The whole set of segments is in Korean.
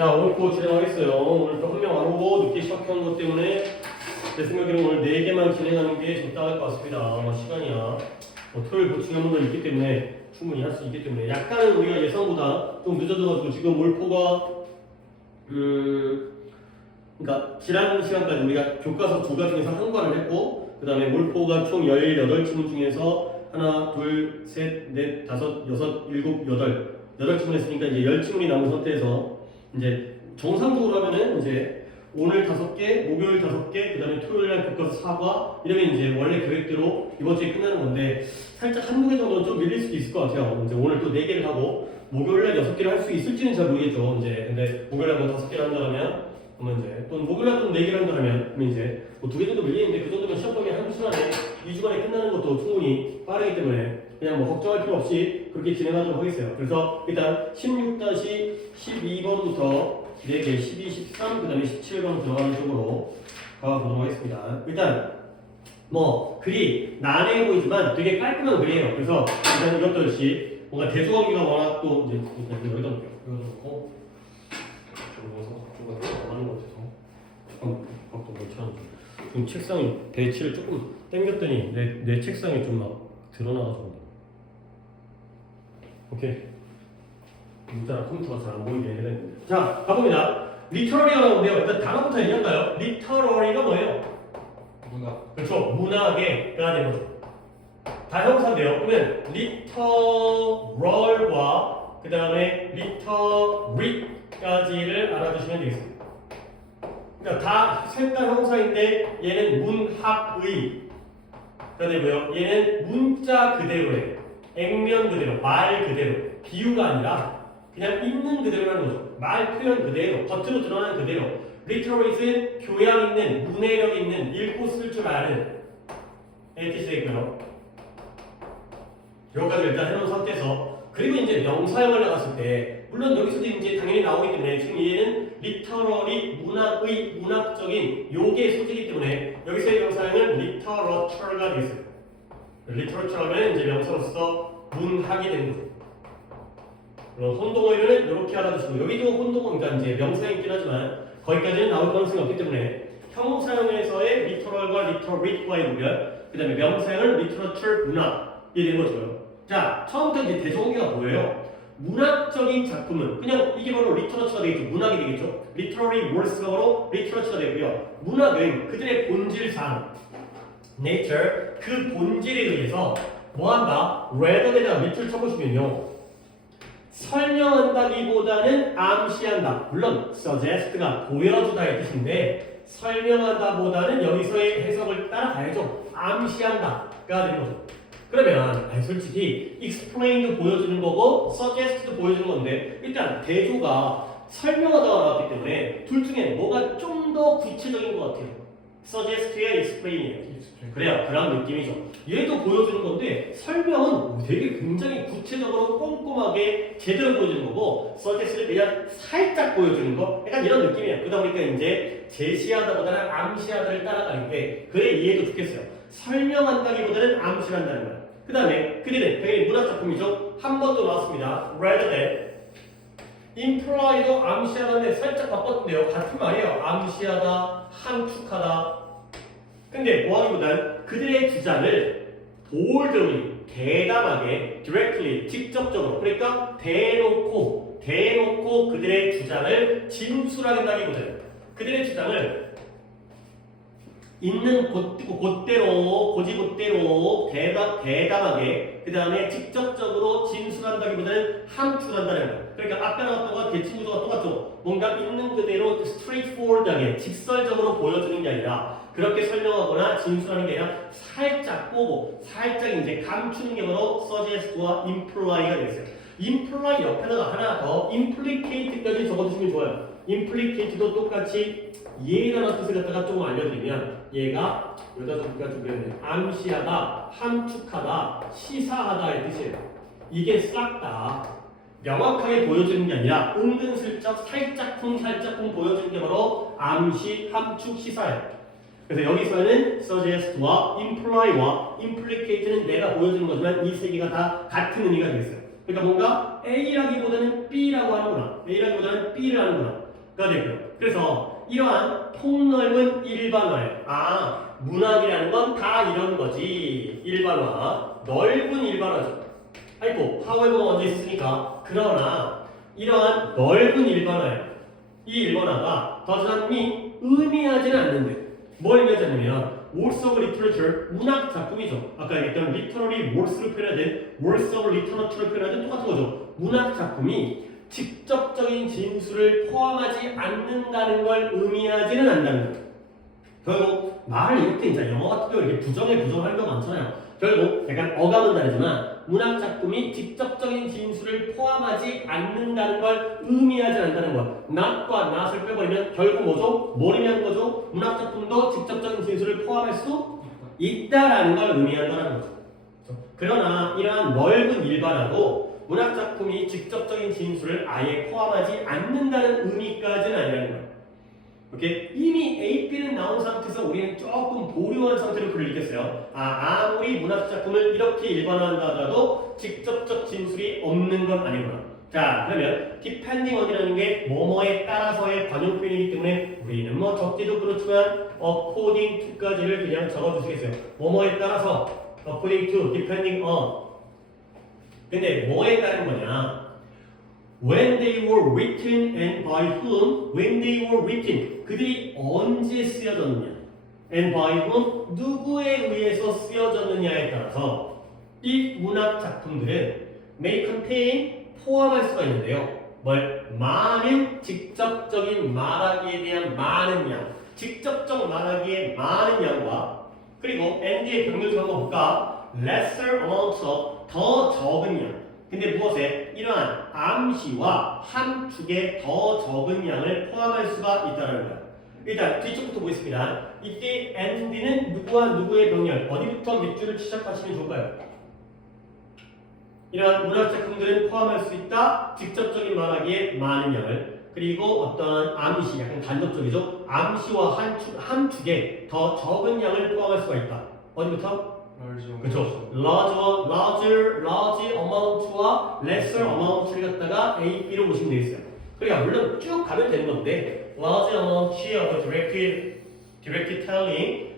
자, 오늘 또 진행하겠어요. 오늘 또 한 명 안 오고 늦게 시작한 것 때문에 제 생각에는 오늘 4개만 진행하는 게 적당할 것 같습니다. 시간이야. 토요일 보충 분들 있기 때문에 충분히 할 수 있기 때문에 약간은 우리가 예상보다 좀 늦어져가지고 지금 몰포가 그러니까 지난 시간까지 우리가 교과서 2과 중에서 한 과를 했고 그 다음에 몰포가 총 18지문 중에서 하나, 둘, 셋, 넷, 다섯, 여섯, 일곱, 여덟 8지문 했으니까 이제 10지문이 남은 상태에서 이제 정상적으로 하면은 이제 오늘 5개, 목요일 5개, 그 다음에 토요일 날 교과서 4과 이러면 이제 원래 계획대로 이번 주에 끝나는 건데 살짝 한두 개 정도는 좀 밀릴 수도 있을 것 같아요. 이제 오늘 또 4개를 하고 목요일 날 6개를 할 수 있을지는 잘 모르겠죠. 이제 근데 목요일 날 뭐 5개를 한다면 그러면 이제 또 목요일 날 또 4개를 한다면 그러면 이제 뭐 2개 정도 밀리는데 그 정도면 시험 범위 한 주 안에 2주 만에 끝나는 것도 충분히 빠르기 때문에 그냥 뭐 걱정할 필요 없이 그렇게 진행하도록 하겠어요. 그래서 일단 16-12번부터 4개, 12, 13, 그 다음에 17번 들어가는 쪽으로 가보도록 하겠습니다. 일단 뭐 글이 난해 보이지만 되게 깔끔한 글이에요. 그래서 일단 이것도 역시 뭔가 대조하기가 워낙 또 이제 일단 여기다 놓을게요. 여기다 놓고 적어서 갖고 가는 것 같아서 갖고 놓지 지금 책상이 배치를 조금 당겼더니 내 책상이 좀 막 드러나가지고 오케이. 일단 컴퓨터가 잘 안 보이게 해야 되는데. 자, 가봅니다. 리터러리가 나오는데요. 일단 단어부터 얘기할까요? 리터러리가 뭐예요? 문학. 그렇죠. 문학에가 되는 거죠. 다 형사인데요. 그러면 리터럴과 그 다음에 리터리까지를 알아두시면 되겠습니다. 그러니까 다 셋 다 형사인데 얘는 문학의 가 되고요. 얘는 문자 그대로예요. 액면 그대로, 말 그대로. 비유가 아니라 그냥 있는 그대로라는 거죠. 말 표현 그대로, 겉으로 드러나는 그대로. 리터러리는 교양 있는, 문해력 있는, 읽고 쓸 줄 아는 뜻이 되고요. 여기까지 일단 해놓은 상태에서 그리고 이제 명사형을 나갔을 때 물론 여기서도 이제 당연히 나오기 때문에 지금 얘는 리터러리, 문학의, 문학적인 요게 소재이기 때문에 여기서의 명사형은 리터러처가 되겠어요. 리터러처는 이제 명사로서 문학이 되는 거죠. 그럼 혼동어에는 이렇게 알아두시고 여기도 혼동어 그러니까 이제 명사이긴 하지만 거기까지는 나올 가능성이 없기 때문에 형사형에서의 리터럴과 리터리과의 구별 그 다음에 명사형은 리터러처 문학이 되는 거죠. 자, 처음부터 이제 대조관계가 뭐예요? 문학적인 작품은 그냥 이게 바로 리터러처가 되겠죠. 문학이 되겠죠. 리터러리 월스가 바로 리터러처가 되고요. 문학은 그들의 본질상 nature 그 본질에 의해서 뭐한다? rather에다 밑줄 쳐보시면요. 설명한다기보다는 암시한다. 물론 suggest가 보여주다의 뜻인데 설명한다보다는 여기서의 해석을 따라가야죠. 암시한다가 되는 거죠. 그러면 솔직히 explain도 보여주는 거고 suggest도 보여주는 건데 일단 대조가 설명하다가 나왔기 때문에 둘 중에 뭐가 좀 더 구체적인 것 같아요. suggest와 explain이에요. 그래요. 그런 느낌이죠. 얘도 보여주는 건데 설명은 되게 굉장히 구체적으로 꼼꼼하게 제대로 보여주는 거고 suggest는 그냥 살짝 보여주는 거 약간 이런 느낌이에요. 그러다 보니까 이제 제시하다보다는 암시하다를 따라가는데 그래 이해도 좋겠어요. 설명한다기보다는 암시를 한다는 거야. 그 다음에 그들은 되게 문학작품이죠. 한 번 더 나왔습니다. rather than imply도 암시하다인데 살짝 바꿨는데요. 같은 말이에요. 암시하다, 함축하다. 근데 뭐하기보단 그들의 주장을 boldly, 대담하게, directly, 직접적으로 그러니까 대놓고 그들의 주장을 진술하겠다기보다는 그들의 주장을 있는 곧대로 고지곧대로 대담하게 그 다음에 직접적으로 진술한다기보다는 함축한다는 거예요. 그러니까 아까 나왔던 거와 대칭 구조가 똑같죠. 뭔가 있는 그대로 straightforward하게 직설적으로 보여주는 게 아니라 그렇게 설명하거나 진술하는 게 아니라 살짝 꼬고 살짝 이제 감추는 게 바로 suggest와 imply가 되겠어요. imply 옆에다가 하나 더 implicate까지 적어주시면 좋아요. implicate도 똑같이 얘라는 뜻을 갖다가 조금 알려드리면 얘가 여기다 준비했는데 암시하다, 함축하다, 시사하다의 뜻이에요. 이게 싹 다 명확하게 보여주는 게 아니라 은근슬쩍 살짝쿵 보여주는 게 바로 암시, 함축, 시사예요. 그래서 여기서는 suggest와 imply와 implicate는 내가 보여주는 거지만 이 세 개가 다 같은 의미가 되겠어요. 그러니까 뭔가 A라기보다는 B라고 하는구나. A라기보다는 B를 하는구나. 되고요. 그래서 이러한 폭넓은 일반화예요. 문학이라는 건 다 이런 거지. 일반화, 넓은 일반화죠. 아이고, however 언제 있으니까. 그러나 이러한 넓은 일반화예요. 이 일반화가 doesn't mean 의미하지는 않는데 뭘 의미하냐면 works of literature, 문학 작품이죠. 아까 얘기했던 literary works를 표현하든 works of literature를 표현하든 똑같은 거죠. 문학 작품이 직접적인 진술을 포함하지 않는다는 걸 의미하지는 않는다는 거예요. 결국 말을 이렇게 이제 영어 같은 경우 이렇게 부정에 부정할 경우가 많잖아요. 결국 약간 어감은 다르지만 문학 작품이 직접적인 진술을 포함하지 않는다는 걸 의미하지 않는다는 것. not과 not을 빼버리면 결국 뭐죠? 뭘 의미하는 거죠? 문학 작품도 직접적인 진술을 포함할 수 있다라는 걸 의미한다는 거죠. 그러나 이러한 넓은 일반화도 문학 작품이 직접적인 진술을 아예 포함하지 않는다는 의미까지는 아니라는 거예요. 오케이? 이미 A, B는 나온 상태에서 우리는 조금 보류한 상태로 글을 읽겠어요. 아무리 문학 작품을 이렇게 일반화한다 하더라도 직접적 진술이 없는 건 아니구나. 자, 그러면 depending on이라는 게 뭐뭐에 따라서의 관용 표현이기 때문에 우리는 뭐 적지도 그렇지만 according to까지를 그냥 적어주시겠어요. 뭐뭐에 따라서 according to, depending on. 근데 뭐에 따른 거냐? When they were written and by whom? When they were written. 그들이 언제 쓰여졌느냐? And by whom? 누구에 의해서 쓰여졌느냐에 따라서 이 문학 작품들은 may contain 포함할 수가 있는데요. 많은 직접적인 말하기에 대한 많은 양, 직접적 말하기의 많은 양과 그리고 and의 병렬 한번 볼까? lesser amount of 더 적은 양. 근데 무엇에? 이러한 암시와 함축의 더 적은 양을 포함할 수가 있다는 거예요. 일단 뒤쪽부터 보겠습니다. 이때 and는 누구와 누구의 병렬, 어디부터 몇 줄을 시작하시면 좋을까요? 이러한 문학 작품들은 포함할 수 있다. 직접적인 말하기에 많은 양을. 그리고 어떤 암시, 약간 간접적이죠. 암시와 함축에 더 적은 양을 포함할 수가 있다. 어디부터? 그렇죠. large amount와 lesser amount를 갖다가 A, B로 보시면 되겠어요. 그러니까 물론 쭉 가면 되는 건데 large amount의 direct telling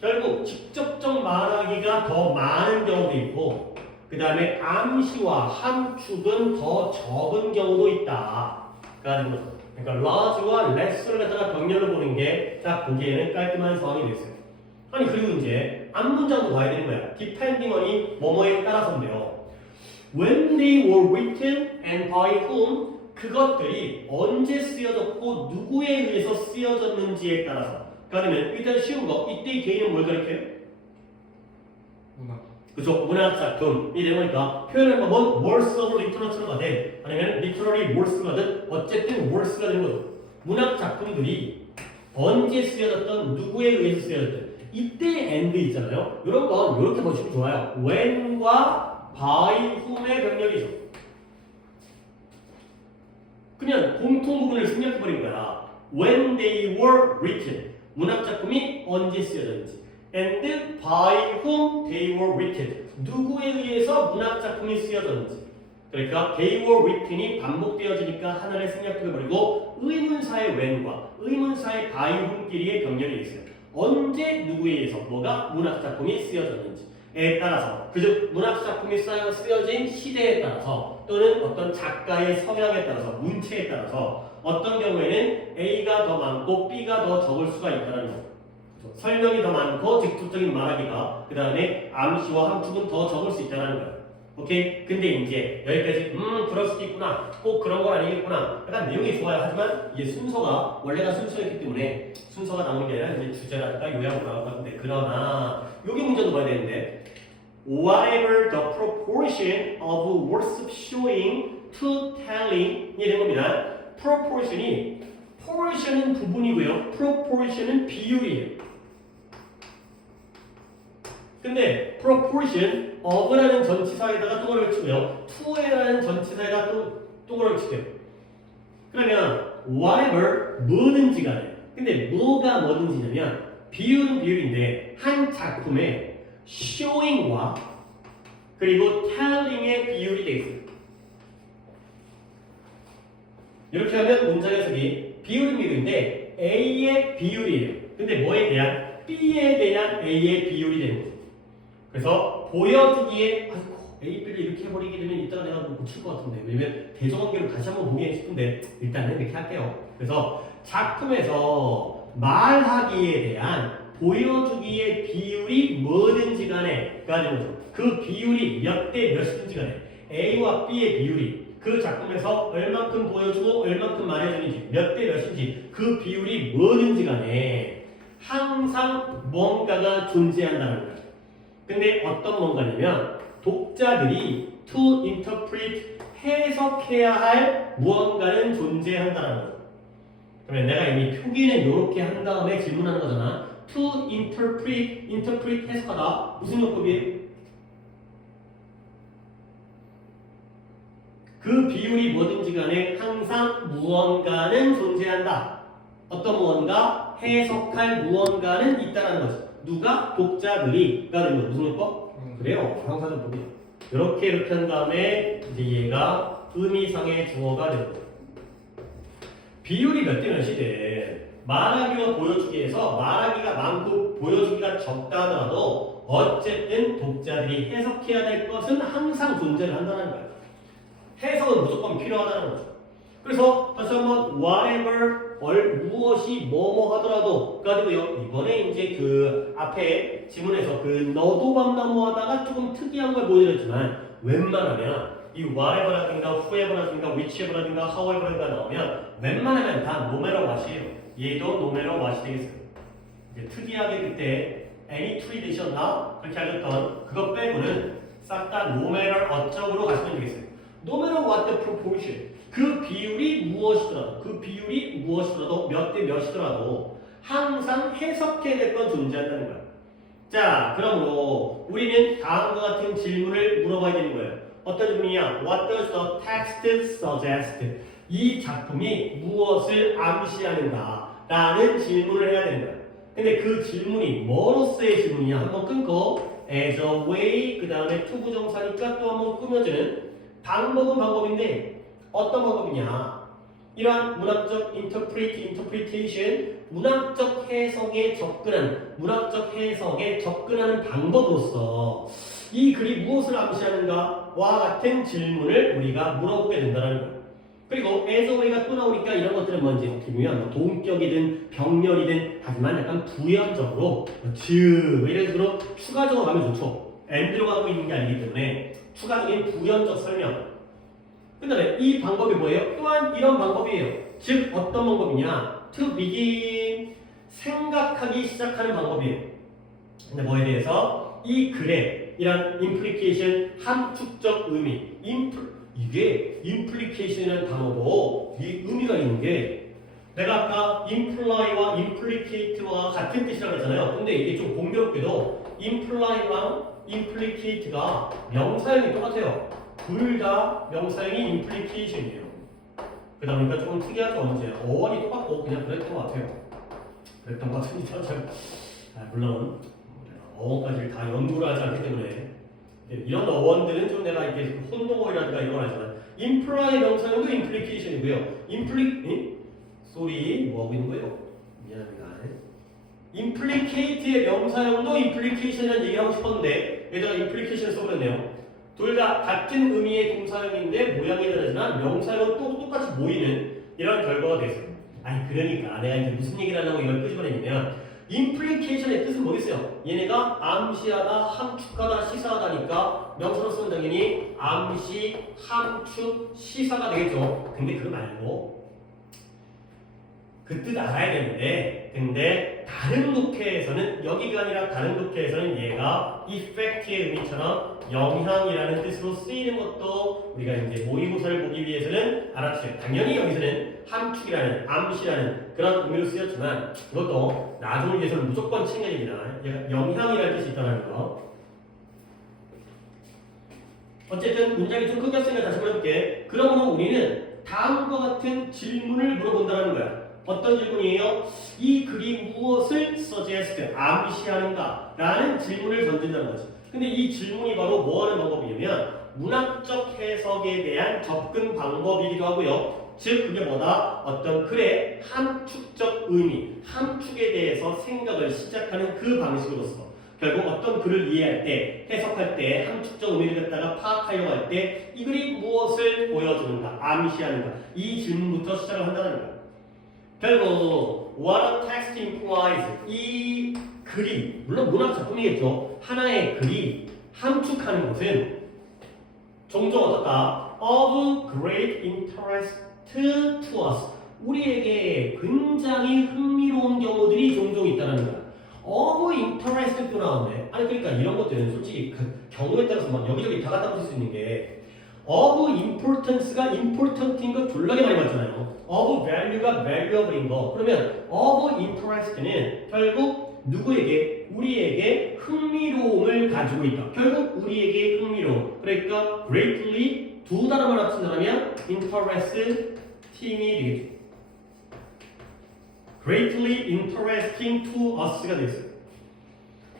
결국 직접적 말하기가 더 많은 경우도 있고 그 다음에 암시와 함축은 더 적은 경우도 있다. 그러니까 large와 lesser를 갖다가 병렬로 보는 게 딱 보기에는 깔끔한 상황이 됐어요. 아니 그리고 이제 앞문장도 봐야 되는 거야. depending on이 뭐뭐에 따라서인데요. When they were written and by whom 그것들이 언제 쓰여졌고 누구에 의해서 쓰여졌는지에 따라서. 그러면 일단 쉬운 거 이때의 개인은 뭘 가리켜요? 문학. 그죠? 문학 작품이 되니까 표현할 방법은 works of literature가 돼 아니면 literary works가든 어쨌든 works가 되는 거죠. 문학 작품들이 언제 쓰여졌던 누구에 의해서 쓰여졌던 이때 and 있잖아요. 이런 건 이렇게 보시면 좋아요. when과 by whom의 병렬이죠. 그냥 공통 부분을 생략해버린 거야. When they were written. 문학 작품이 언제 쓰여졌는지. And by whom they were written. 누구에 의해서 문학 작품이 쓰여졌는지. 그러니까 they were written이 반복되어지니까 하나를 생략해버리고 의문사의 when과 의문사의 by whom끼리의 병렬이 있어요. 언제 누구에 의해서 뭐가 문학작품이 쓰여졌는지에 따라서 그즉 문학작품이 쓰여진 시대에 따라서 또는 어떤 작가의 성향에 따라서 문체에 따라서 어떤 경우에는 A가 더 많고 B가 더 적을 수가 있다는 거. 설명이 더 많고 직접적인 말하기가 그 다음에 암시와 함축은 더 적을 수 있다는 거예요. 오케이? 근데 이제 여기까지 그럴 수도 있구나 꼭 그런 건 아니겠구나 약간 내용이 좋아요. 하지만 이게 순서가 원래가 순서였기 때문에 순서가 나오는 게 아니라 이제 주제라든가 요약으로 나올 것 같은데 그러나 여기 문제도 봐야 되는데 whatever the proportion of words showing to telling이 된 겁니다. proportion은 부분이고요. proportion은 비율이에요. 근데 proportion of라는 전치사에다가 동그라미를 치고요. to에라는 전치사에다가 또 동그라미를 칠게요. 그러면 whatever 뭐든지 간에 근데 뭐가 뭐든지냐면 비율은 비율인데 한 작품의 showing과 그리고 telling의 비율이 되어 있어요. 이렇게 하면 문장 해석이 비율은 비율인데 A의 비율이에요. 근데 뭐에 대한? B에 대한 A의 비율이 되는 거죠. 그래서 보여주기에 A, B를 이렇게 해버리게 되면 이따가 내가 뭐 고칠 것 같은데 왜냐면 대조관계로 다시 한번 보기 싶은데 일단은 이렇게 할게요. 그래서 작품에서 말하기에 대한 보여주기의 비율이 뭐든지 간에 그 비율이 몇 대 몇이든지 간에 A와 B의 비율이 그 작품에서 얼만큼 보여주고 얼만큼 말해주는지 몇 대 몇인지 그 비율이 뭐든지 간에 항상 뭔가가 존재한다는 거예요. 근데 어떤 뭔가냐면 독자들이 to interpret 해석해야 할 무언가는 존재한다는 거죠. 그러면 내가 이미 표기는 이렇게 한 다음에 질문하는 거잖아. to interpret 해석하다 무슨 용법이에요? 그 비율이 뭐든지 간에 항상 무언가는 존재한다. 어떤 무언가? 해석할 무언가는 있다는 거죠. 누가? 독자들이가 되는 거죠. 무슨 용법? 그래요. 형사정법이 이렇게 한 다음에 이제 얘가 의미상의 주어가 되는 거예요. 비율이 몇 대 몇이든 말하기와 보여주기에서 말하기가 많고 보여주기가 적다 하더라도 어쨌든 독자들이 해석해야 될 것은 항상 존재를 한다는 거예요. 해석은 무조건 필요하다는 거죠. 그래서 다시 한번 whatever 무엇이 뭐뭐 하더라도 가지고요. 이번에 이제 그 앞에 지문에서 그 너도 밤나무 하다가 조금 특이한 걸 보여드렸지만 웬만하면 이 whatever라든가 whoever라든가 whichever라든가 however라든가 나오면 웬만하면 다 no matter what이에요. 얘도 no matter what이 되겠어요. 이제 특이하게 그때 any tree 되셨나? 그렇게 하셨던 그것 빼고는 싹 다 no matter 어쩌고로 가시면 되겠어요. No matter what the proportion 그 비율이 무엇이더라도 몇 대 몇이더라도 항상 해석해야 될 건 존재한다는 거야. 자, 그러므로 우리는 다음과 같은 질문을 물어봐야 되는 거예요. 어떤 질문이냐? What does the text suggest? 이 작품이 무엇을 암시하는가? 라는 질문을 해야 되는 거야. 근데 그 질문이 뭐로서의 질문이냐? 한번 끊고 as a way 그 다음에 투부정사니까 또 한번 꾸며주는 방법은 방법인데 어떤 방법이냐? 이러한 문학적 interpretation, 문학적 해석에 접근하는 방법으로서 이 글이 무엇을 암시하는가와 같은 질문을 우리가 물어보게 된다는 거예요. 그리고 as a way가 또 나오니까 이런 것들은 뭔지 어떻게 보면 동격이든 병렬이든 하지만 약간 부연적으로 이런 식으로 추가적으로 가면 좋죠. and 들어가고 있는 게 아니기 때문에 추가적인 부연적 설명. 그 다음에 이 방법이 뭐예요? 또한 이런 방법이에요. 즉 어떤 방법이냐? To begin 생각하기 시작하는 방법이에요. 근데 뭐에 대해서? 이 글에 이런 implication 함축적 의미 이게 implication이라는 단어도 이 의미가 있는 게 내가 아까 imply와 implicate와 같은 뜻이라고 했잖아요. 근데 이게 좀 공교롭게도 imply랑 implicate가 명사형이 똑같아요. 둘 다 명사형이 implication이에요. 그러다 보니까 조금 특이하죠. 이제 어원이 똑같고 그냥 그랬던 것 같아요. 그랬던 것 같으니까 물론 어원까지 다 연구를 하지 않기 때문에 이런 어원들은 좀 내가 이렇게 혼동어이라든가 이런 걸 하지만 imply 명사형도 implication이고요. 뭐 하고 있는 거예요? 미안합니다. implicate의 명사형도 implication이라는 얘기를 하고 싶었는데 여기다가 implication 써버렸네요. 둘 다 같은 의미의 동사형인데 모양이 다르지만 명사형은 또 똑같이 모이는 이런 결과가 됐어요. 아니 그러니까 내가 이제 무슨 얘기를 하려고 이걸 끄집어내냐면 implication의 뜻은 뭐겠어요? 얘네가 암시하다, 함축하다, 시사하다니까 명사로 쓰면 당연히 암시, 함축, 시사가 되겠죠. 근데 그거 말고 그 뜻 알아야 되는데 근데 다른 독해에서는 여기가 아니라 다른 독해에서는 얘가 effect의 의미처럼 영향이라는 뜻으로 쓰이는 것도 우리가 이제 모의고사를 보기 위해서는 알아주세요. 당연히 여기서는 함축이라는 암시라는 그런 의미로 쓰였지만 그것도 나중을 위해서는 무조건 챙겨야 됩니다. 얘가 영향이라는 뜻이 있다는 거. 어쨌든 문장이 좀 끊겼으니까 다시 보여볼게. 그러므로 우리는 다음과 같은 질문을 물어본다는 거야. 어떤 질문이에요? 이 글이 무엇을 suggest, 암시하는가? 라는 질문을 던진다는 거지. 근데 이 질문이 바로 뭐 하는 방법이냐면 문학적 해석에 대한 접근 방법이기도 하고요. 즉 그게 뭐다? 어떤 글의 함축적 의미, 함축에 대해서 생각을 시작하는 그 방식으로서 결국 어떤 글을 이해할 때, 해석할 때, 함축적 의미를 갖다가 파악하려고 할 때 이 글이 무엇을 보여주는가, 암시하는가 이 질문부터 시작을 한다는 거야. 결국 what a text implies 이 글이 물론 문학 작품이겠죠. 하나의 글이 함축하는 것은 종종 어떻다? of great interest to us 우리에게 굉장히 흥미로운 경우들이 종종 있다는 거야. of interest도 나오네. 아니 그러니까 이런 것들은 솔직히 그 경우에 따라서 막 여기저기 다 갖다 붙일 수 있는 게 of importance가 important인 거 졸라게 많이 봤잖아요. of value가 valuable인 거. 그러면 of interest는 결국 누구에게? 우리에게 흥미로움을 가지고 있다. 결국 우리에게 흥미로움. 그러니까 greatly 두 단어만 합친다면 interesting이 되겠죠. greatly interesting to us가 되겠어요.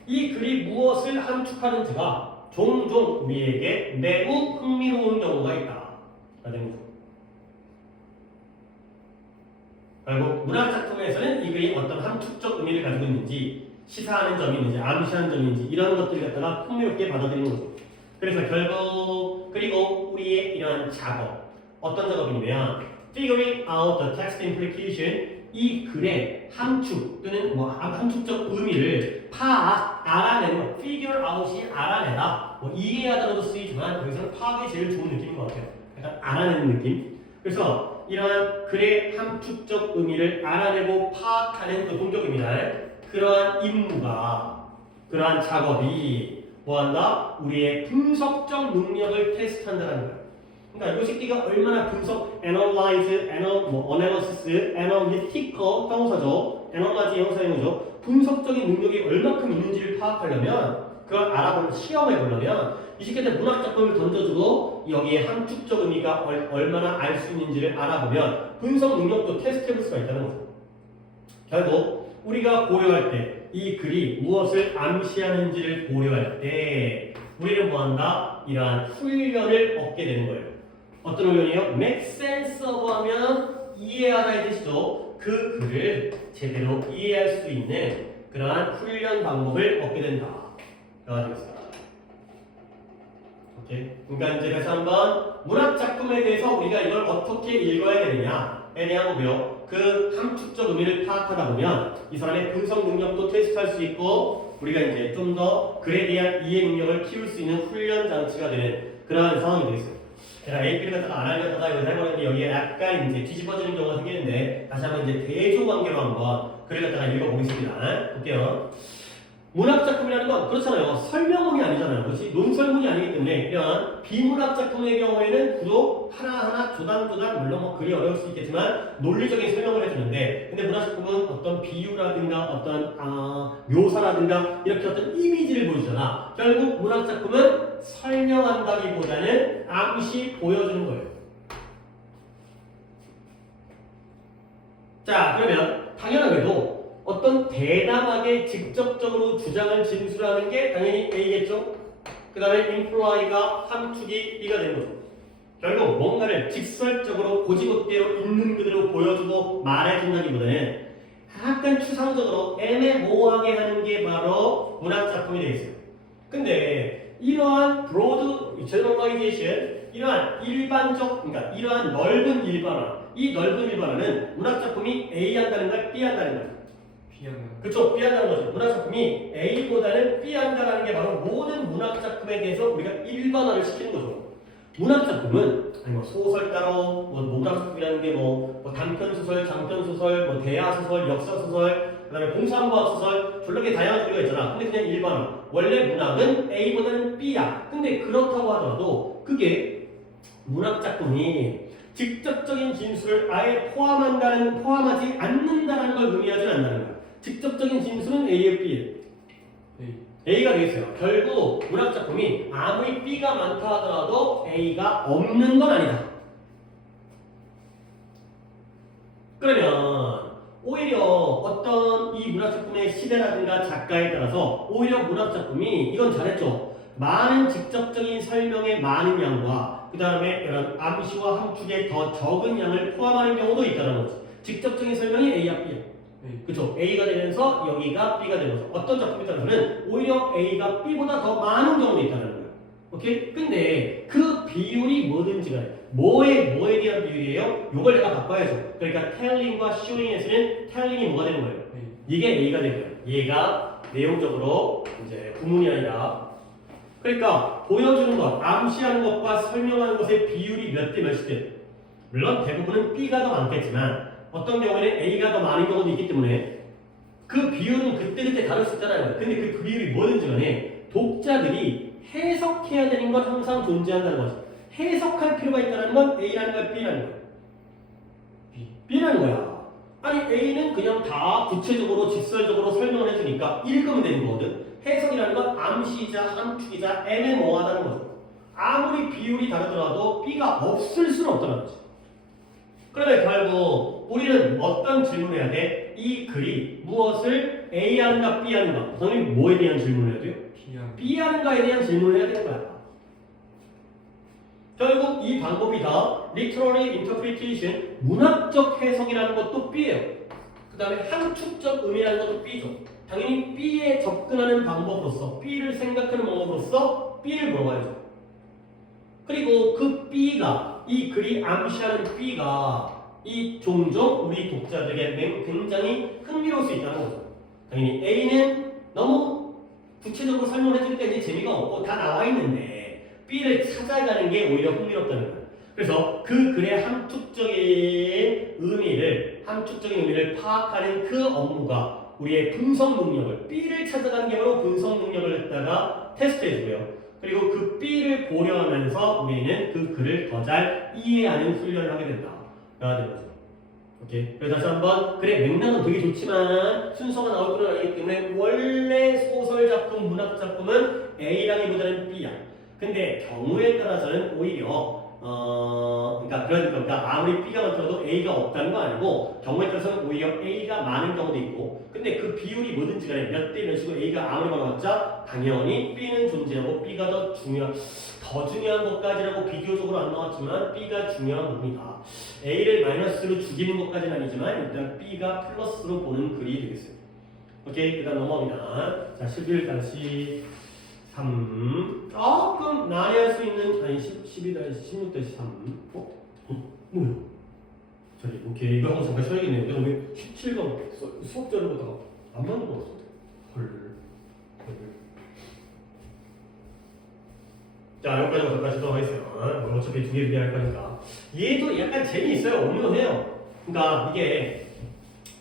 이 글이 무엇을 함축하는지가 종종 우리에게 매우 흥미로운 경우가 있다. 라는 거죠. 결국 문학 작품에서는 이 글이 어떤 함축적 의미를 가지고 있는지, 시사하는 점이 있는지, 암시하는 점이 있는지 이런 것들을 갖다가 흥미롭게 받아들이는 거죠. 그래서 결국 그리고 우리의 이러한 작업, 어떤 작업이냐면 figuring out the text implication 이 글의 함축 또는 뭐 함축적 의미를 알아내는 거. figure out이 알아내다. 뭐 이해하다라도 쓰이지만 여기서는 파악이 제일 좋은 느낌인 것 같아요. 약간 알아내는 느낌. 그래서 이러한 글의 함축적 의미를 알아내고 파악하는 그 동격입니다. 그러한 임무가, 그러한 작업이 뭐한다? 우리의 분석적 능력을 테스트한다는 거예요. 그러니까 이 새끼가 얼마나 분석, analyze, analysis, analytical 형사죠. analyze 형사형이죠. 분석적인 능력이 얼마큼 있는지를 파악하려면 그걸 알아보는 시험해 보려면 이 새끼한테 문학 작품을 던져주고 여기에 함축적 의미가 얼마나 알 수 있는지를 알아보면 분석 능력도 테스트해 볼 수가 있다는 거죠. 결국 우리가 고려할 때 이 글이 무엇을 암시하는지를 고려할 때 우리는 뭐한다? 이러한 훈련을 얻게 되는 거예요. 어떤 훈련이에요? make sense of 하면 이해하다의 뜻이죠. 그 글을 제대로 이해할 수 있는 그러한 훈련 방법을 얻게 된다. 되겠습니다. 오케이. 그러니까 이제 다시 한번 문학 작품에 대해서 우리가 이걸 어떻게 읽어야 되느냐에 대한 거고요. 그 함축적 의미를 파악하다 보면 이 사람의 분석 능력도 테스트할 수 있고 우리가 이제 좀 더 글에 대한 이해 능력을 키울 수 있는 훈련 장치가 되는 그러한 상황이 되겠습니다. 제가 AP를 갖다가 안 하려다가 여기서 해보는데 여기에 약간 이제 뒤집어지는 경우가 생기는데 다시 한번 이제 대조관계로 한번 글을 갖다가 읽어보겠습니다. 볼게요. 문학 작품이라는 건 그렇잖아요. 설명문이 아니잖아요. 그렇지? 논설문이 아니기 때문에 이런 비문학 작품의 경우에는 구조 하나하나 조단조단 물론 뭐 글이 어려울 수 있겠지만 논리적인 설명을 해주는데 근데 문학 작품은 어떤 비유라든가 어떤 묘사라든가 이렇게 어떤 이미지를 보여주잖아. 결국 문학 작품은 설명한다기보다는 암시 보여주는 거예요. 자, 그러면 당연하게도 어떤 대담하게 직접적으로 주장을 진술하는 게 당연히 A겠죠? 그 다음에 imply가 함축이 B가 되는 거죠. 결국 뭔가를 직설적으로 고지고대로 있는 그대로 보여주고 말해준다기보다는 약간 추상적으로 애매모호하게 하는 게 바로 문학작품이 되겠어요. 근데 이러한 broad generalization, 이러한 일반적, 그러니까 이러한 넓은 일반화, 이 넓은 일반화는 문학작품이 A 한다는 걸 B 한다는 거예요. 그쵸, B한다는 거죠. 문학작품이 A보다는 B한다는 게 바로 모든 문학작품에 대해서 우리가 일반화를 시키는 거죠. 문학작품은 아니 뭐 소설 따로 뭐 문학작품이라는 게 뭐 단편소설, 장편소설, 뭐 대하소설, 역사소설, 그 다음에 공상과학소설 졸라게 다양한 종류가 있잖아. 근데 그냥 일반화. 원래 문학은 A보다는 B야. 근데 그렇다고 하더라도 그게 문학작품이 직접적인 진술을 아예 포함하지 않는다는 걸 의미하지는 않는다는 거야. 직접적인 진술은 A에 B에 A가 되겠어요. 결국 문학작품이 아무리 B가 많다 하더라도 A가 없는 건 아니다. 그러면 오히려 어떤 이 문학작품의 시대라든가 작가에 따라서 오히려 문학작품이 이건 잘했죠. 많은 직접적인 설명의 많은 양과 그 다음에 이런 암시와 함축에 더 적은 양을 포함하는 경우도 있다는 거지. 직접적인 설명이 A야 B야. 그쵸? A가 되면서 여기가 B가 되면서 어떤 작품에 따라서는 오히려 A가 B보다 더 많은 경우도 있다는 거야. 오케이? 근데 그 비율이 뭐든지 간에 뭐에 대한 비율이에요? 요걸 내가 바꿔야죠. 그러니까 telling과 showing에서는 telling이 뭐가 되는 거예요? 이게 A가 되는 거예요. 얘가 내용적으로 이제 구문이 아니라 그러니까 보여주는 것, 암시하는 것과 설명하는 것의 비율이 몇 대 몇이 돼? 물론 대부분은 B가 더 많겠지만 어떤 경우에는 A가 더 많은 경우도 있기 때문에 그 비율은 그때그때 다를 수 있잖아요. 근데 그 비율이 뭐든지 간에 독자들이 해석해야 되는 건 항상 존재한다는 거죠. 해석할 필요가 있다는 건 A라는 거야, B라는 거야? B라는 거야. 아니 A는 그냥 다 구체적으로 직설적으로 설명을 해주니까 읽으면 되는 거거든. 해석이라는 건 암시이자 함축이자 애매모호하다는 거죠. 아무리 비율이 다르더라도 B가 없을 수는 없다는 거지. 그러면 결국 우리는 어떤 질문을 해야 돼? 이 글이 무엇을 A 하는가 B 하는가? 선생님 뭐에 대한 질문을 해야 돼요? B 하는가에 대한 질문을 해야 되는 거야. 결국 이 방법이 다 literary interpretation, 문학적 해석이라는 것도 B예요. 그 다음에 함축적 의미라는 것도 B죠. 당연히 B에 접근하는 방법으로서, B를 생각하는 방법으로서 B를 물어봐야죠. 그리고 그 B가, 이 글이 암시하는 B가 이 종종 우리 독자들에게 굉장히 흥미로울 수 있다는 거죠. 당연히 A는 너무 구체적으로 설명을 해줄 때 재미가 없고 다 나와 있는데 B를 찾아가는 게 오히려 흥미롭다는 거예요. 그래서 그 글의 함축적인 의미를 파악하는 그 업무가 우리의 분석 능력을, B를 찾아가는 게 바로 분석 능력을 갖다가 테스트해주고요. 그리고 그 B를 고려하면서 우리는 그 글을 더 잘 이해하는 훈련을 하게 된다. 라는 거죠. 오케이. 그래서 다시 한번, 그래, 맥락은 되게 좋지만 순서가 나올 건 아니기 때문에 원래 소설 작품, 문학 작품은 A라기보다는 B야. 근데 경우에 따라서는 오히려 그러니까 아무리 B가 많더라도 A가 없다는 건 아니고 경우에 따라서는 오히려 A가 많은 경우도 있고 근데 그 비율이 뭐든지 간에 몇 대 몇이고 A가 아무리 많아봤자 당연히 B는 존재하고 B가 더 중요한 것까지라고 비교적으로 안 나왔지만 B가 중요한 부분이다. A를 마이너스로 죽이는 것까지는 아니지만 일단 B가 플러스로 보는 글이 되겠어요. 오케이, 그 다음 넘어갑니다. 자, 11-3 조금 난해할 수 있는 아니 12-16-3 뭐야? 저기 오케이 이거 한번 잠깐 쉬어야겠네요. 내가 왜 17강 수업 자료 보다가 안 맞는 거 같아. 헐. 자 여기까지 잠깐 시도하겠어요. 어차피 두 개 할 거니까 얘도 약간 재미있어요. 오묘해요. 그러니까 이게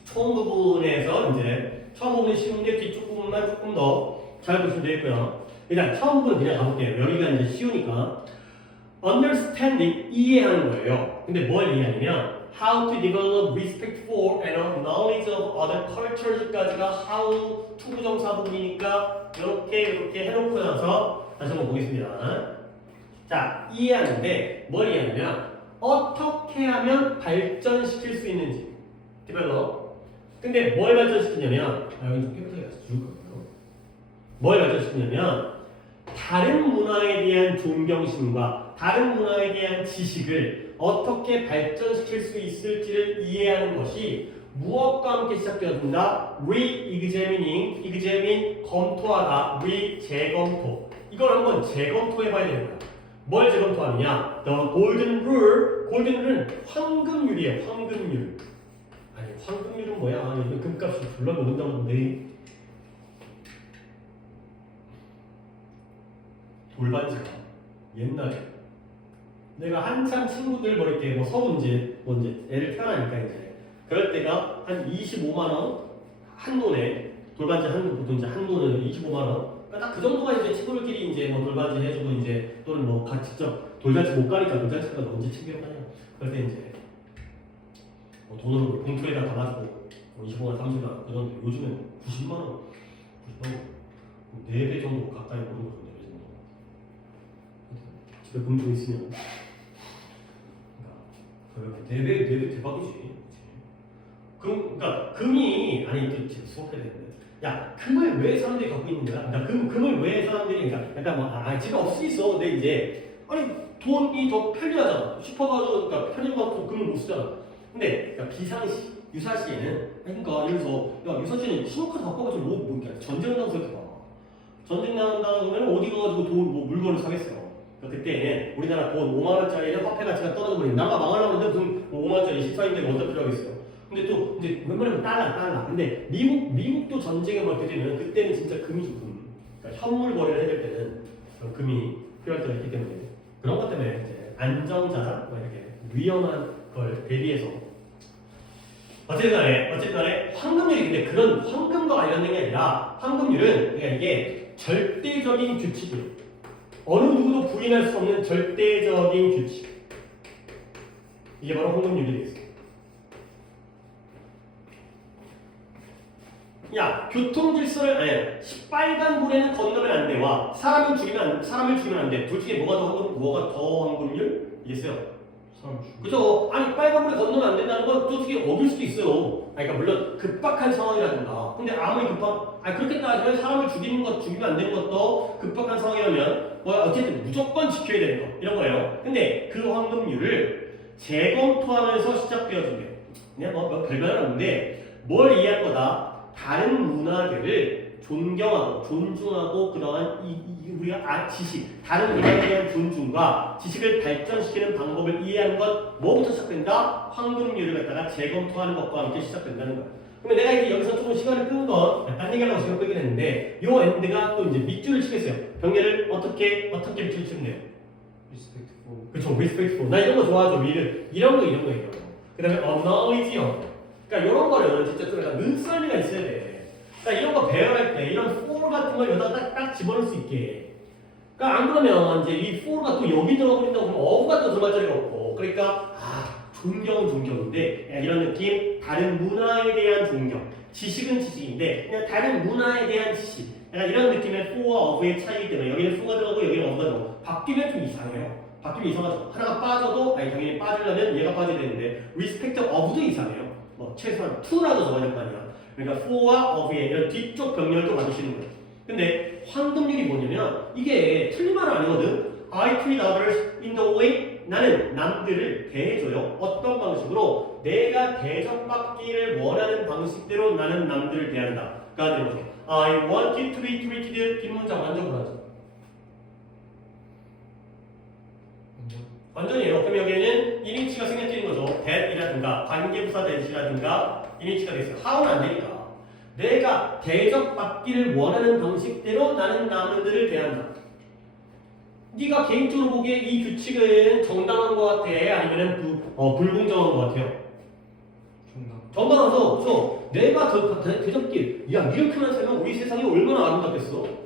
처음 부분에서 이제 처음 부분이 쉬운데 뒤쪽 부분만 조금 더 잘 보시면 되겠고요. 일단 처음 부분 그냥 가볼게요. 여기가 이제 쉬우니까 understanding 이해하는 거예요. 근데 뭘 이해하냐면 how to develop respect for and knowledge of other cultures까지가 how to 부정사 부분이니까 이렇게 해놓고 나서 다시 한번 보겠습니다. 자 이해하는데 뭘 이해하냐면 어떻게 하면 발전시킬 수 있는지 develop. 근데 뭘 발전시키냐면 여기 좀 깨끗하게 줄거예요. 뭘 발전시키냐면 다른 문화에 대한 존경심과 다른 문화에 대한 지식을 어떻게 발전시킬 수 있을지를 이해하는 것이 무엇과 함께 시작되었습니다. re-examining, examine, 검토하다, re-재검토. 이걸 한번 재검토해봐야 되는 거야. 뭘 재검토하느냐? The golden rule, golden rule은 황금률이에요. 황금률. 아니 황금률은 뭐야? 아니 금값이 졸라 모른다는데 돌반지가 옛날에 내가 한참 친구들 뭐 이렇게 뭐 서문제 애를 태어나니까 이제 그럴 때가 한 25만 원 한돈에 돌반지 보통 이제 한돈은 25만 원. 그러니까 딱 그 정도가 이제 친구들끼리 이제 뭐 돌반지 해주고 이제 또는 뭐 같이 직접 돌잔치 못 가니까 돌잔치가 언제 챙겨가냐. 그럴 때 이제 뭐 돈으로 봉투에다 담아주고 25만 원, 30만 원 그 정도. 요즘엔 90만 원, 4배 정도 가까이 오는 거죠. 집에 금 좀 있으면 그러니까 4배 대박이지. 그러니까 금이 아니 지금 수업해야 되는데 야 금을 왜 사람들이 갖고 있는 거야? 그러니까 금을 왜 사람들이 그러니까 약간 뭐 집에 없을 수 있어. 근데 이제 아니 돈이 더 편리하잖아. 슈퍼가서 그러니까 편의점 금을 못 쓰잖아. 근데 그러니까 비상시, 유사시에는 그러니까 예를 들어서 야 유사시에는 신용카드 바꿔가지고 뭐 그러니까 전쟁 나서 이렇게 봐. 전쟁 나간다면 어디 가가지고 돈 뭐 물건을 사겠어. 그러니까 그때는 우리나라 돈 5만 원짜리는 화폐 가치가 떨어져 버리는 나라가 망하려고 하는데 무슨 5만 원짜리 시사인데 어디다 필요하겠어요. 근데 또 이제 웬만하면 달러. 근데 미국도 전쟁에 벌게 되면 그때는 진짜 금이죠 금. 그러니까 현물 거래를 해야 될 때는 금이 필요할 때가 있기 때문에 그런 것 때문에 이제 안정자산 뭐 이렇게 위험한 걸 대비해서 어쨌든 간에 황금률이 근데 그런 황금과 관련된 게 아니라 황금률은 그러니까 이게 절대적인 규칙이에요. 어느 누구도 부인할 수 없는 절대적인 규칙. 이게 바로 황금률이 되겠습니다. 야, 교통질서를 빨간불에는 건너면 안 돼와 사람을 죽이면 안 돼. 둘 중에 뭐가 더 황금률? 이겠어요? 그죠? 아니 빨간불에 건너면 안 된다는 건 또 어떻게 어길 수도 있어요. 그러니까 물론 급박한 상황이라든가. 근데 아무리 그렇게 따지면 사람을 죽이면 안 되는 것도 급박한 상황이라면 어쨌든 무조건 지켜야 되는 거 이런 거예요. 근데 그 황금률을 재검토하면서 시작되어진대요. 그냥 뭐 별변은 없는데 뭘 이해할 거다. 다른 문화들을 존경하고 존중하고 그러한 우리가 지식, 다른 문화에 대한 존중과 지식을 발전시키는 방법을 이해하는 것 뭐부터 시작된다? 황금률을 갖다가 재검토하는 것과 함께 시작된다는 거야. 그러면 내가 이제 여기서 조금 시간을 끄는 딴 얘기하려고 시간 끄긴 했는데 요 엔드가 또 이제 밑줄을 치겠어요. 병렬을 어떻게 밑줄을 치면 돼요? Respectful. 그쵸, respectful. 나 이런 거 좋아하죠. 이런 거. 그 다음에 acknowledge. 그러니까 이런 거는 진짜 좀 약간 눈썰미가 있어야 돼. 그러니까 이런 거 배열할 때 이런 for 같은 걸 여기다가 딱 집어넣을 수 있게. 그러니까 안 그러면 이제 이 for가 또 여기 들어버린다고 그러면 of가 또 들어갈 자리가 없고. 그러니까 존경은 존경인데 이런 느낌. 다른 문화에 대한 존경. 지식은 지식인데 그냥 다른 문화에 대한 지식. 약간 이런 느낌의 for와 of의 차이기 때문에 여기는 for가 들어가고 여기는 of가 들어가고 바뀌면 좀 이상해요. 바뀌면 이상하죠. 하나가 빠져도 당연히 빠지려면 얘가 빠져야 되는데 respect of도 이상해요. 최소한 2라도 적어야 될 거 아니야. 그러니까 for와 of의 이런 뒤쪽 병렬도 만드시는 거예요. 근데 황금률이 뭐냐면 이게 틀린 말은 아니거든. I treat others in the way 나는 남들을 대해줘요. 어떤 방식으로 내가 대접받기를 원하는 방식대로 나는 남들을 대한다. 가 되는 거죠. I want you to be treated 뒷문장 완전 불안하죠. 완전이에요. 그럼 여기에는 1인치가 생략되는 거죠. that이라든가 관계부사 that이라든가 1인치가 되겠어요. how는 안 되니까. 내가 대접받기를 원하는 방식대로 나는 남들을 대한다. 네가 개인적으로 보기에 이 규칙은 정당한 것 같아? 아니면 불공정한 것 같아요? 정당하죠. 그렇죠? 내가 대접기 야 이렇게만 살면 우리 세상이 얼마나 아름답겠어.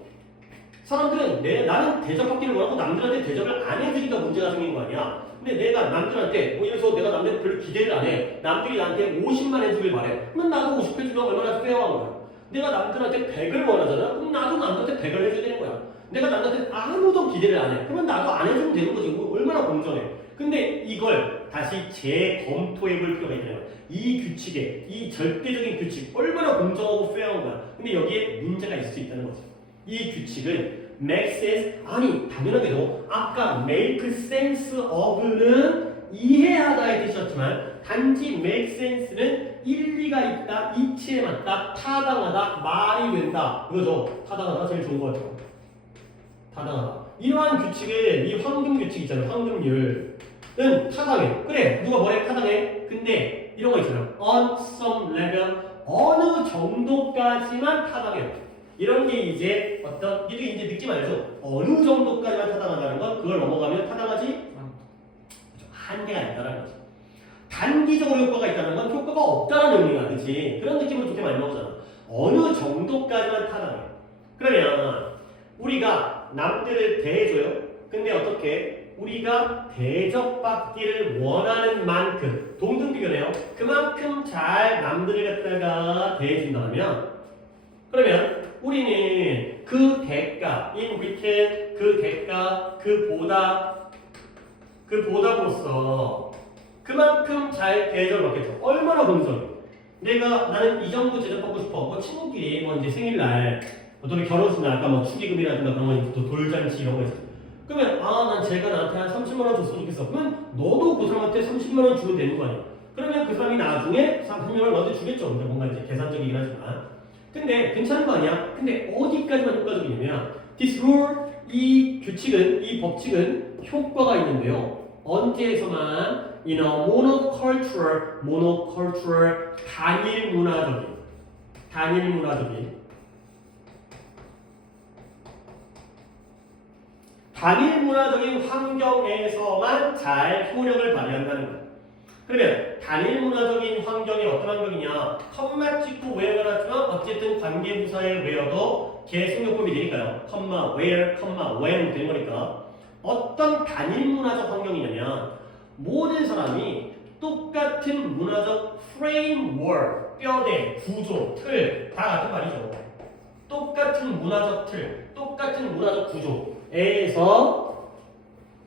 사람들은 나는 대접받기를 원하고 남들한테 대접을 안 해주니까 문제가 생긴 거 아니야. 근데 내가 남들한테 예를 들어서 내가 남들한테 별로 기대를 안 해. 남들이 나한테 50만 해주길 바래. 그럼 나도 50 해주면 얼마나 페어한 거야. 내가 남들한테 100을 원하잖아. 그럼 나도 남들한테 100을 해줘야 되는 거야. 내가 남들한테 아무도 기대를 안 해. 그러면 나도 안 해주면 되는 거지. 얼마나 공정해. 근데 이걸 다시 재검토해 볼 필요가 있는 거야. 이 규칙에 이 절대적인 규칙 얼마나 공정하고 페어한 거야. 근데 여기에 문제가 있을 수 있다는 거지. 이 규칙은 make sense 아니 당연하게도 아까 make sense of는 이해하다의 뜻이었지만 단지 make sense는 일리가 있다, 이치에 맞다, 타당하다, 말이 된다 이거죠. 타당하다 제일 좋은 거 같아요. 타당하다. 이러한 규칙은 이 황금 규칙 있잖아요. 황금률은 타당해. 그래 누가 뭐래 타당해. 근데 이런 거 있잖아요. on some level 어느 정도까지만 타당해요. 이런 게 이제 이게 이제 느낌 알죠? 어느 정도까지만 타당하다는 건 그걸 넘어가면 타당하지? 한계가 있다는 거지. 단기적으로 효과가 있다는 건 효과가 없다는 의미가 그렇지? 그런 느낌으로 좋게 많이 나오잖아. 어느 정도까지만 타당해. 그러면 우리가 남들을 대해줘요. 근데 어떻게? 우리가 대접받기를 원하는 만큼 동등비교네요. 그만큼 잘 남들을 갖다가 대해준다면 그러면 우리는 그 대가, in return, 그 대가, 그 보답으로서 그만큼 잘 대접을 받겠죠. 얼마나 공정해. 나는 이 정도 대접받고 싶어. 친구끼리 이제 생일날, 또는 결혼식 날, 아까 축의금이라든가 그런 거 또 돌잔치 이런 거 있어. 그러면 난 제가 나한테 한 30만 원 줬으면 좋겠어. 그러면 너도 그 사람한테 30만 원 주면 되는 거 아니야? 그러면 그 사람이 나중에 30만 원 너한테 주겠죠. 근데 뭔가 이제 계산적이긴 하지만. 근데 괜찮은 거 아니야? 근데 어디까지만 효과적이냐면 this rule, 이 규칙은, 이 법칙은 효과가 있는데요. 언제에서만 in a monocultural 단일 문화적인 환경에서만 잘 효력을 발휘한다는 거야. 그러면 단일 문화적인 환경이 어떤 환경이냐? 컴마 찍고 where가 나왔지만 어쨌든 관계부사의 where도 계속요법이 되니까요. 컴마 where, 컴마 when 되는 거니까 어떤 단일 문화적 환경이냐면 모든 사람이 똑같은 문화적 프레임워크, 뼈대, 구조, 틀 다 같은 말이죠. 똑같은 문화적 틀, 똑같은 문화적 구조에서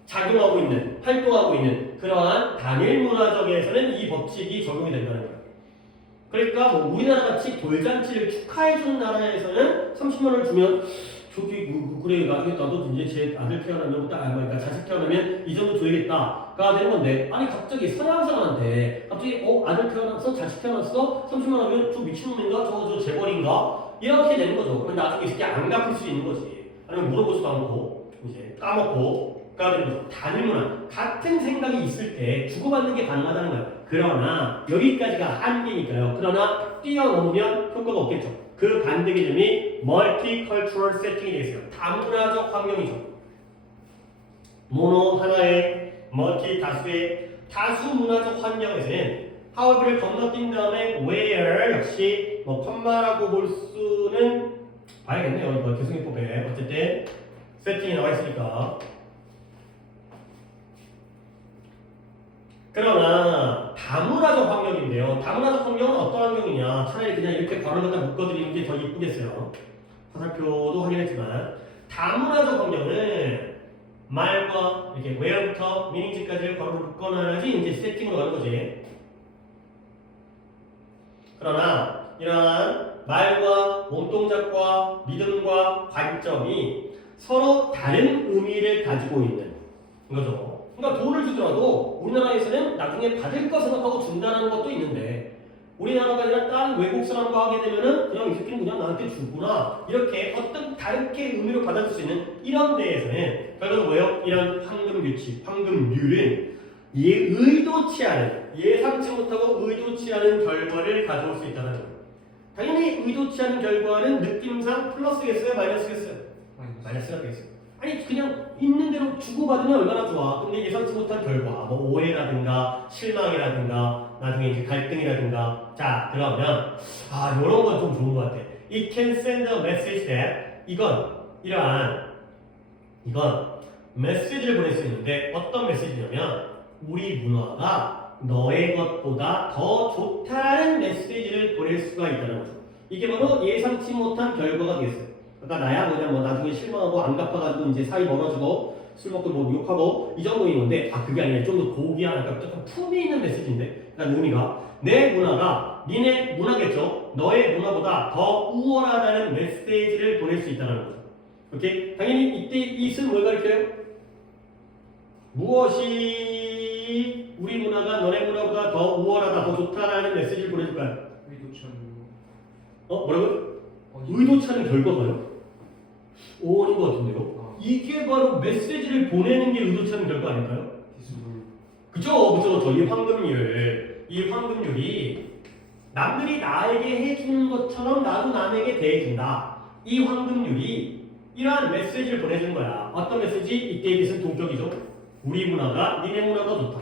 작용하고 있는, 활동하고 있는 그러한 단일 문화적에서는 이 법칙이 적용이 된다는 거예요. 그러니까 뭐 우리나라 같이 돌잔치를 축하해주는 나라에서는 30만 원을 주면 저기 그래 나중에 나도 이제 제 아들 태어나면 그러니까 자식 태어나면 이 정도 줘야겠다가 되는 건데 아니 갑자기 서양 사람한테 갑자기 아들 태어났어 자식 태어났어 30만 원이면 저 미친놈인가 저거 재벌인가 이렇게 되는 거죠. 그러면 나중에 이렇게 안 갚을 수 있는 거지. 아니면 물어보지도 않고 이제 까먹고 가 되는 거죠. 단일 문화 같은 생각이 있을 때 주고받는 게 가능하다는 거예요. 그러나 여기까지가 한계니까요. 그러나 뛰어넘으면 효과가 없겠죠. 그 반대 개념이 멀티컬처럴 세팅이 되어 있어요. 다문화적 환경이죠. 모노 하나의, 멀티 다수의 다수 문화적 환경에서는 however를 건너뛴 다음에 where 역시 뭐 컴마라고 볼 수는 봐야겠네요. 이거 계승요법에 어쨌든 세팅이 나와 있으니까. 그러나 다문화적 환경인데요. 다문화적 환경은 어떤 환경이냐? 차라리 그냥 이렇게 괄호를 갖다 묶어드리는 게 더 이쁘겠어요. 화살표도 확인했지만 다문화적 환경은 말과 이렇게 where부터 meanings까지를 괄호를 묶어놔야지 이제 세팅으로 가는 거지. 그러나 이러한 말과 몸동작과 믿음과 관점이 서로 다른 의미를 가지고 있는 거죠. 그러니까 돈을 주더라도 우리나라에서는 나중에 받을 거 생각하고 준다는 것도 있는데 우리나라가 아니라 다른 외국 사람과 하게 되면은 그냥 이 새끼는 그냥 나한테 주구나 이렇게 어떤 다르게 의미로 받아줄 수 있는 이런 데에서는 결국은 뭐예요? 이런 황금 규칙, 황금률은 의도치 않은 예상치 못하고 의도치 않은 결과를 가져올 수 있다는 거예요. 당연히 의도치 않은 결과는 느낌상 플러스겠어요? 마이너스겠어요? 마이너스가 되겠어요. 아니 그냥 있는 대로 주고받으면 얼마나 좋아. 근데 예상치 못한 결과 뭐 오해라든가 실망이라든가 나중에 이제 갈등이라든가 자 그러면 이런 건 좀 좋은 것 같아. It can send a message that 이건 메시지를 보낼 수 있는데 어떤 메시지냐면 우리 문화가 너의 것보다 더 좋다라는 메시지를 보낼 수가 있다는 거죠. 이게 바로 예상치 못한 결과가 되겠어요. 그러니까 나야 그냥 뭐 나중에 실망하고 안 갚아가지고 이제 사이 멀어지고 술 먹고 뭐 욕하고 이 정도인 건데 그게 아니라 좀 더 고귀한 그러니까 조금 품이 있는 메시지인데 그러니까 의미가 내 문화가 니네 문화겠죠. 너의 문화보다 더 우월하다는 메시지를 보낼 수 있다는 거죠. 오케이? 당연히 이때 이은 뭘 가리켜요? 무엇이 우리 문화가 너네 문화보다 더 우월하다 더 좋다라는 메시지를 보내줄까요? 의도치 않은 뭐라고요? 의도치 않은 결과가요? 아닌 것 같은데요? 이게 바로 메시지를 보내는 게 의도치 않은 결과 아닐까요? 그쵸. 이 황금률이 남들이 나에게 해주는 것처럼 나도 남에게 대해준다. 이 황금률이 이러한 메시지를 보내주는 거야. 어떤 메시지? 이때에 비해서는 동격이죠. 우리 문화가 니네 문화가 좋다.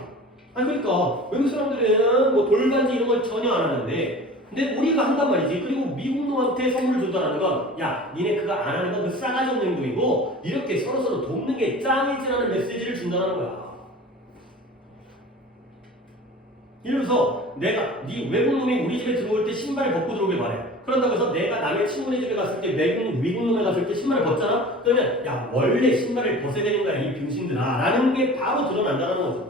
그러니까 외국 사람들은 뭐 돌반지 이런 걸 전혀 안 하는데 근데 우리가 한단 말이지. 그리고 미국 놈한테 선물을 준다는 건 야 니네 그거 안 하는 건 그 싸가지 없는 행동이고 이렇게 서로서로 돕는 게 짱이지라는 메시지를 준다는 거야. 이러면서 내가 네 외국 놈이 우리 집에 들어올 때 신발을 벗고 들어오길 바래. 그런다고 해서 내가 남의 친구네 집에 갔을 때 미국 놈에 갔을 때 신발을 벗잖아? 그러면 야 원래 신발을 벗어야 되는 거야 이 병신들아 라는 게 바로 드러난다는 거죠.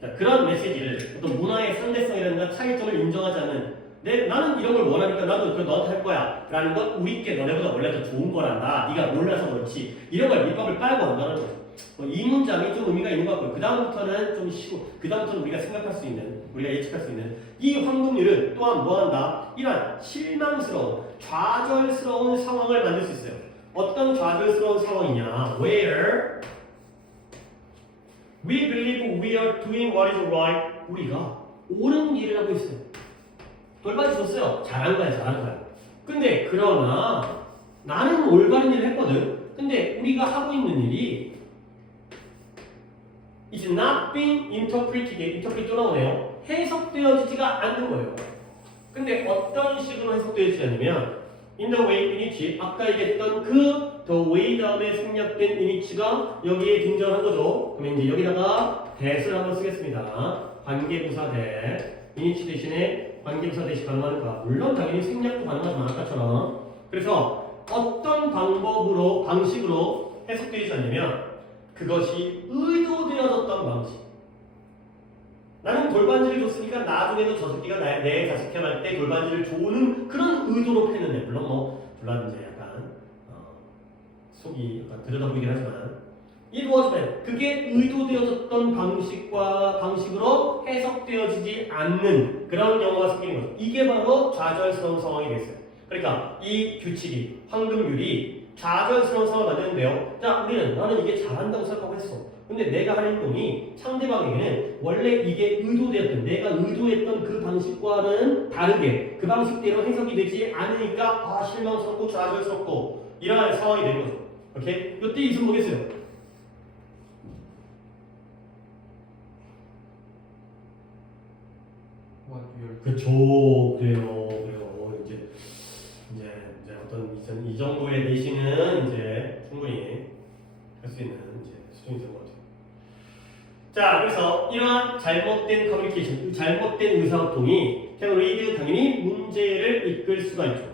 자, 그런 메시지를 어떤 문화의 상대성이라든가 차이점을 인정하지 않는 나는 이런 걸 원하니까 나도 그 너한테 할 거야 라는 건 우리께 너네보다 원래 더 좋은 거란다. 네가 몰라서 그렇지. 이런 걸 밑밥을 빨고 한다는 거죠. 이 문장이 좀 의미가 있는 것 같고요. 그 다음부터는 좀 쉬고, 그 다음부터는 우리가 생각할 수 있는, 우리가 예측할 수 있는 이 황금률은 또한 뭐한다? 이러한 실망스러운, 좌절스러운 상황을 만들 수 있어요. 어떤 좌절스러운 상황이냐? Where we believe we are doing what is right. 우리가 옳은 일을 하고 있어요. 돌봐주 줬어요. 잘한 거야, 잘한 거야. 근데 그러나 나는 올바른 일을 했거든. 근데 우리가 하고 있는 일이 is not being interpreted 또 나오네요. 해석되어지지가 않는 거예요. 근데 어떤 식으로 해석되어지지 않냐면 in the way in which 아까 얘기했던 그 the way 다음에 생략된 in which가 여기에 등장한 거죠. 그러면 이제 여기다가 that을 한번 쓰겠습니다. 관계부사 that in which 대신에 관계부사 대시 가능하니까 물론 당연히 생략도 가능하지만 아까처럼 그래서 어떤 방식으로 해석되지 않냐면 그것이 의도되어졌던 방식. 나는 돌반지를 줬으니까 나중에도 저 새끼가 내 자식템 할 때 돌반지를 줘는 그런 의도로 했는데 물론 뭐 졸라든지 약간 속이 약간 들여다보이긴 하지만 이루어지면 그게 의도되어졌던 방식으로 해석되어지지 않는 그런 경우가 생기는 거죠. 이게 바로 좌절스러운 상황이 됐어요. 그러니까 이 규칙이 황금률이 좌절스러운 상황을 만드는데요. 자, 나는 이게 잘한다고 생각하고 했어. 근데 내가 하는 행동이 상대방에게는 원래 이게 의도되었던 내가 의도했던 그 방식과는 다르게 그 방식대로 해석이 되지 않으니까 실망스럽고 좌절스럽고 이러한 상황이 되는 거죠. 오케이? 이때 이승 보겠어요. 그쵸, 그래요. 이제 어떤 이 정도의 내신은 이제 충분히 할 수 있는 이제 수준이 된 것 같아요. 자, 그래서 이러한 잘못된 커뮤니케이션, 잘못된 의사소통이 can lead 당연히 문제를 이끌 수가 있죠.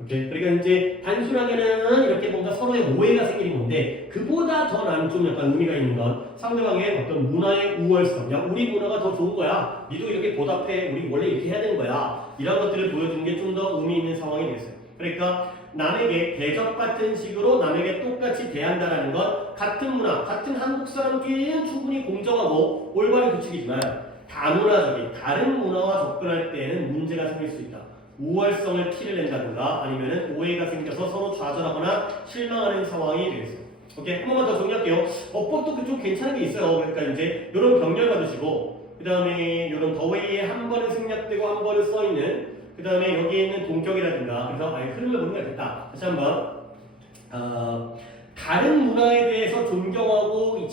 오케이? 그러니까 이제 단순하게는 이렇게 뭔가 서로의 오해가 생기는 건데 그보다 더 나는 좀 약간 의미가 있는 건 상대방의 어떤 문화의 우월성, 야 우리 문화가 더 좋은 거야, 니도 이렇게 보답해, 우리 원래 이렇게 해야 되는 거야, 이런 것들을 보여주는 게 좀 더 의미 있는 상황이 되겠어요. 그러니까 남에게 대접 같은 식으로 남에게 똑같이 대한다라는 건 같은 문화, 같은 한국 사람끼리는 충분히 공정하고 올바른 규칙이지만 다문화적인 다른 문화와 접근할 때에는 문제가 생길 수 있다. 우월성을 티를 낸다든가 아니면은 오해가 생겨서 서로 좌절하거나 실망하는 상황이 되겠어요. 오케이? 한 번만 더 정리할게요. 어법도 좀 괜찮은 게 있어요. 그러니까 이제 이런 병렬 받으시고 그 다음에 이런 더웨이에 한 번은 생략되고 한 번은 써있는 그 다음에 여기에 있는 동격이라든가 그래서 흐름을 보는 게 좋겠다. 다시 한번 다른 문화에 대해서 존경하고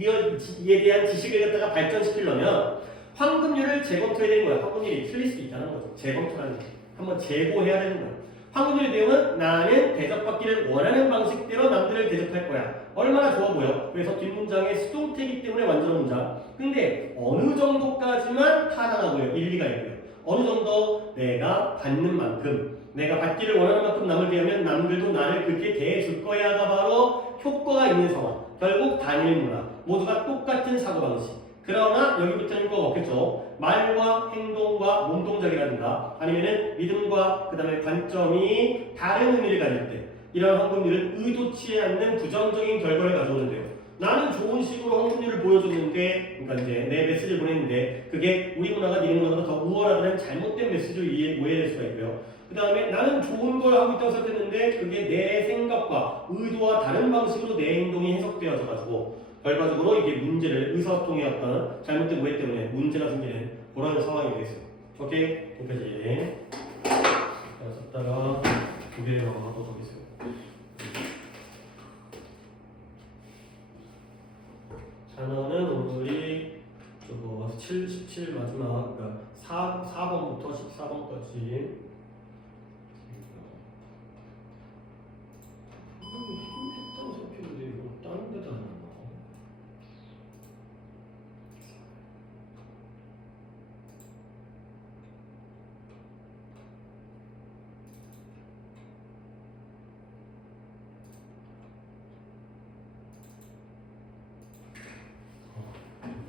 이에 대한 지식을 갖다가 발전시키려면 황금률을 재검토해야 되는 거야. 황금률이 틀릴 수도 있다는 거죠. 재검토라는 거. 한번 재고해야 되는 거야. 황금률의 내용은 나는 대접받기를 원하는 방식대로 남들을 대접할 거야. 얼마나 좋아 보여. 그래서 뒷문장에 수동태이기 때문에 완전 문장. 근데 어느 정도까지만 타당하고요. 일리가 있고요. 어느 정도 내가 받는 만큼 내가 받기를 원하는 만큼 남을 대하면 남들도 나를 그렇게 대해줄 거야가 바로 효과가 있는 상황. 결국 단일 문화. 모두가 똑같은 사고방식. 그러나 여기부터는 꼭 없겠죠. 말과 행동과 몸동작이라든가 아니면은 믿음과 그 다음에 관점이 다른 의미를 가질 때 이런 황금률은 의도치 않는 부정적인 결과를 가져오는데요. 나는 좋은 식으로 황금률을 보여줬는데 그러니까 이제 내 메시지를 보냈는데 그게 우리 문화가 네 문화보다 더 우월하다는 잘못된 메시지로 오해될 수가 있고요. 그 다음에 나는 좋은 걸 하고 있다고 생각했는데 그게 내 생각과 의도와 다른 방식으로 내 행동이 해석되어져 가지고 결과적으로 이게 문제를 의사소통의 어떤 잘못된 오해 때문에 문제가 생기는 그런 상황이 되겠어요. 오케이? 여기까지. 썼다가 두 개를 하도록 하겠어요. 단어는 오늘이 저거 17 마지막 그러니까 4번부터 14번까지 했다고 생각했는데 이거 다른 데다 하나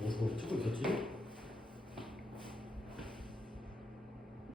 무슨 찍고 있었지?